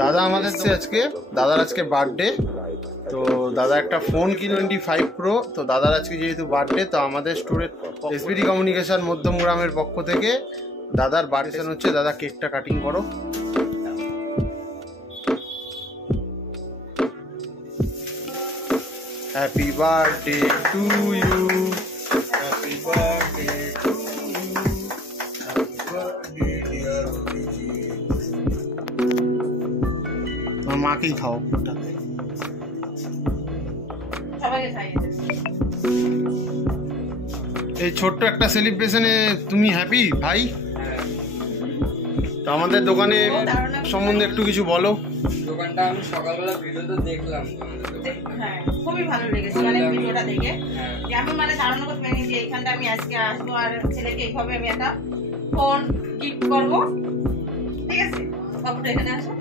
দাদা আমাদের আজকে দাদার আজকে বার্থডে। তো দাদা একটা ফোন কিনলেন T5 Pro। তো দাদার আজকে যেহেতু বার্থডে, তো আমাদের স্টোরে এসবিডি কমিউনিকেশন মধ্যমগ্রামের পক্ষ থেকে দাদার বার্থডে হচ্ছে। দাদা কেকটা কাটিং করো। Happy birthday to you, happy birthday to you, happy birthday dear Abhiji. তোমার মাকেই খাও ওটাতে। এই ছোট্ট একটা সেলিব্রেশনে তুমি হ্যাপি ভাই? তো আমাদের দোকানে সম্বন্ধে একটু কিছু বলো। দোকানটা আমি সকালবেলা ভিডিওতে দেখলাম, হ্যাঁ খুবই ভালো লেগেছে। মানে ভিডিওটা দেখে আমি মানে ধারণা করতে পারিনি যে এইখানটা আমি আজকে আসবো আর ছেলেকে এইভাবে আমি একটা ফোন গিফট করবো। ঠিক আছে, বাবুটা এখানে আসো।